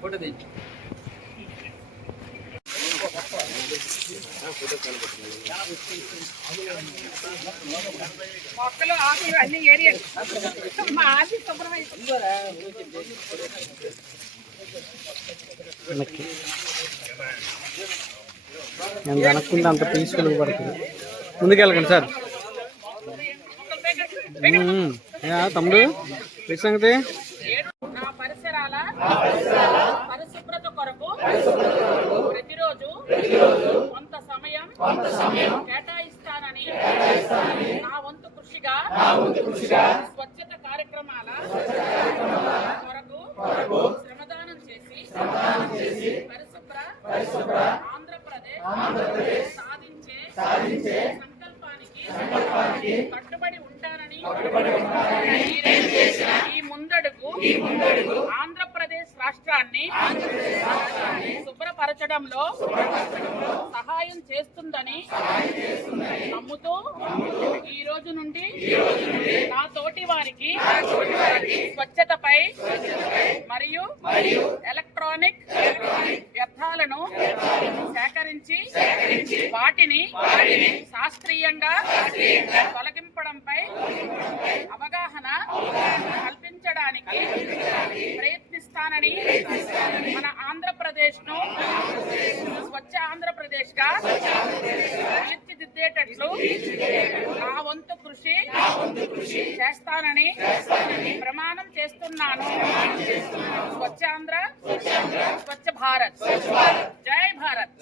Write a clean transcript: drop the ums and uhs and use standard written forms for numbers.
Photo తెచ్చి మొక్కలు ఆకులు అన్ని ఏరియాలు మా ఆది శుభ్రమైంది. నేను కనుక్కుంటే అంత పీస్ఫుల్ పడుతుంది. ముందుకెళ్ళకండి సార్. తమ్ముడు సంగతి నా పరిసరాల పరిశుభ్రత కొరకు ప్రతిరోజు కొంత సమయం కేటాయిస్తానని నా వంతు కృషిగా స్వచ్ఛత కార్యక్రమాల కొరకు శ్రమదానం చేసి పరిశుభ్ర ఆంధ్రప్రదేశ్ సాధించే సంకల్పానికి కట్టుబడి ఉంటానని ఈ ముందడుగు ఆంధ్రప్రదేశ్ రాష్ట్రాన్ని శుభ్రపరచడంలో సహాయం చేస్తుందని నమ్ముతూ ఈ రోజు నుండి నా తోటి వారికి స్వచ్ఛతపై మరియు ఎలక్ట్రానిక్ వ్యర్థాలను సేకరించి వాటిని శాస్త్రీయంగా తొలగింపడంపై అవగాహన కల్పించడానికి ప్రయత్నిస్తానని మన ఆంధ్రప్రదేశ్ ను స్వచ్ఛ ఆంధ్రప్రదేశ్ గా తీర్చిదిద్దేటట్లు నా వంతు కృషి చేస్తానని ప్రమాణం చేస్తున్నాను. స్వచ్ఛ ఆంధ్ర, స్వచ్ఛ భారత్. జై భారత్.